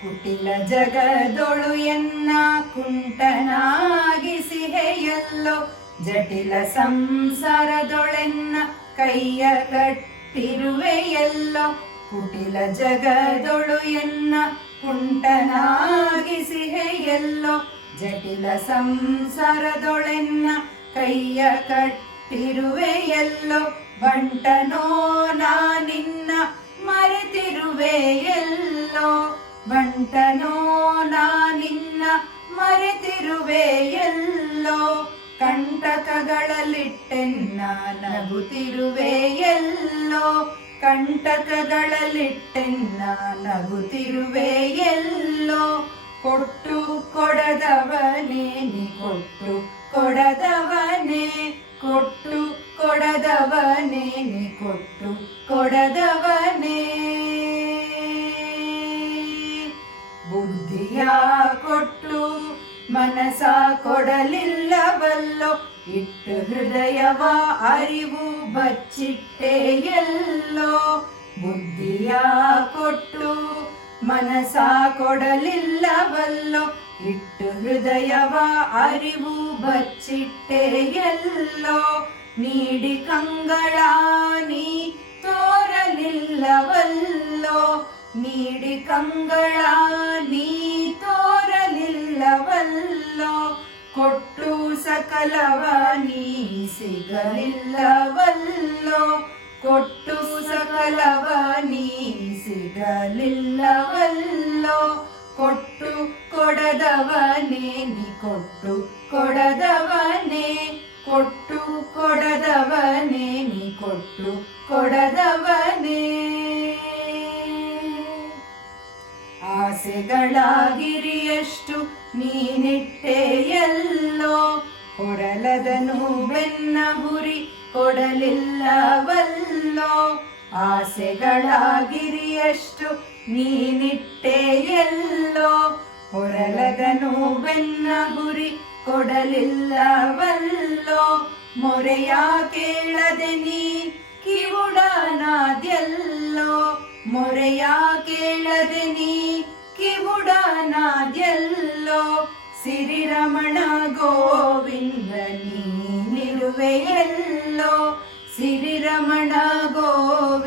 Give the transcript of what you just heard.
ಕುಟಿಲ ಜಗದೊಳು ಎನ್ನ ಕುಂಟನಾಗಿಸಿಹೆಯಲ್ಲೋ, ಜಟಿಲ ಸಂಸಾರದೊಳೆನ್ನ ಕೈಯ ಕಟ್ಟಿರುವೆಯಲ್ಲೋ. ಕುಟಿಲ ಜಗದೊಳು ಎನ್ನ ಕುಂಟನಾಗಿಸಿಹೆಯಲ್ಲೋ, ಜಟಿಲ ಸಂಸಾರದೊಳೆನ್ನ ಕೈಯ ಕಟ್ಟಿರುವೆಯಲ್ಲೋ. ಬಂಟನೋ ನಾ ನಿನ್ನ ಮರೆತಿರುವೆಯಲ್ಲೋ, ಬಂಟನೋ ನಾ ನಿನ್ನ ಮರೆತಿರುವೆಯಲ್ಲೋ. ಕಂಟಕಗಳಲ್ಲಿಟ್ಟೆನ್ನ ನಗುತ್ತಿರುವೆಯಲ್ಲೋ, ಕಂಟಕಗಳಲ್ಲಿಟ್ಟೆನ್ನ ನಗುತ್ತಿರುವೆಯಲ್ಲೋ. ಕೊಟ್ಟು ಕೊಡದವನೇ ನೀ ಕೊಟ್ಟು ಕೊಡದವನೇ, ಕೊಟ್ಟು ಕೊಡದವನೇ ನೀ ಕೊಟ್ಟು ಕೊಡದವನೇ. ಬುದ್ಧಿಯ ಕೊಟ್ಟು ಮನಸ ಕೊಡಲಿಲ್ಲವಲ್ಲೋ, ಇಟ್ಟು ಹೃದಯವ ಅರಿವು ಬಚ್ಚಿಟ್ಟೆಯಲ್ಲೋ. ಬುದ್ಧಿಯ ಕೊಟ್ಟು ಮನಸ ಕೊಡಲಿಲ್ಲವಲ್ಲೋ, ಇಟ್ಟು ಹೃದಯವ ಅರಿವು ಬಚ್ಚಿಟ್ಟೆಯಲ್ಲೋ. ನೀಡಿ ಕಂಗಳ ನೀ ತೋರಲಿಲ್ಲವಲ್ಲೋ, ನೀಡಿ ಕಂಗಳ ನೀ ತೋರಲಿಲ್ಲವಲ್ಲೋ. ಕೊಟ್ಟು ಸಕಲವ ನೀ ಸಿಗಲಿಲ್ಲವಲ್ಲೋ, ಕೊಟ್ಟು ಸಕಲವ ನೀ ಸಿಗಲಿಲ್ಲವಲ್ಲೋ. ಕೊಟ್ಟು ಕೊಡದವನೇ ನೀ ಕೊಟ್ಟು ಕೊಡದವನೇ, ಕೊಟ್ಟು ಕೊಡದವನೇ ನೀ ಕೊಟ್ಟು ಕೊಡದವನೇ. ಆಸೆಗಳಾಗಿರಿಯಷ್ಟು ನೀನಿಟ್ಟೆಯಲ್ಲೋ, ಹೊರಲದನು ಬೆನ್ನ ಹುರಿ ಕೊಡಲಿಲ್ಲವಲ್ಲೋ. ಆಸೆಗಳಾಗಿರಿಯಷ್ಟು ನೀನಿಟ್ಟೆಯಲ್ಲೋ, ಹೊರಲದನು ಬೆನ್ನ ಹುರಿ ಕೊಡಲಿಲ್ಲವಲ್ಲೋ. ಮೊರೆಯ ಕೇಳದೆ ನೀ ಕಿವುಡನಾದ್ಯಲ್ಲೋ, ಮೊರೆಯ ಕೇಳದೆ ನೀ ಕಿವುಡನಾದ್ಯಲ್ಲೋ. ಸಿರಿರಮಣ ಗೋವಿಂದ ನೀನಿರುವೆಯಲ್ಲೋ, ಸಿರಿರಮಣ ಗೋವಿಂದ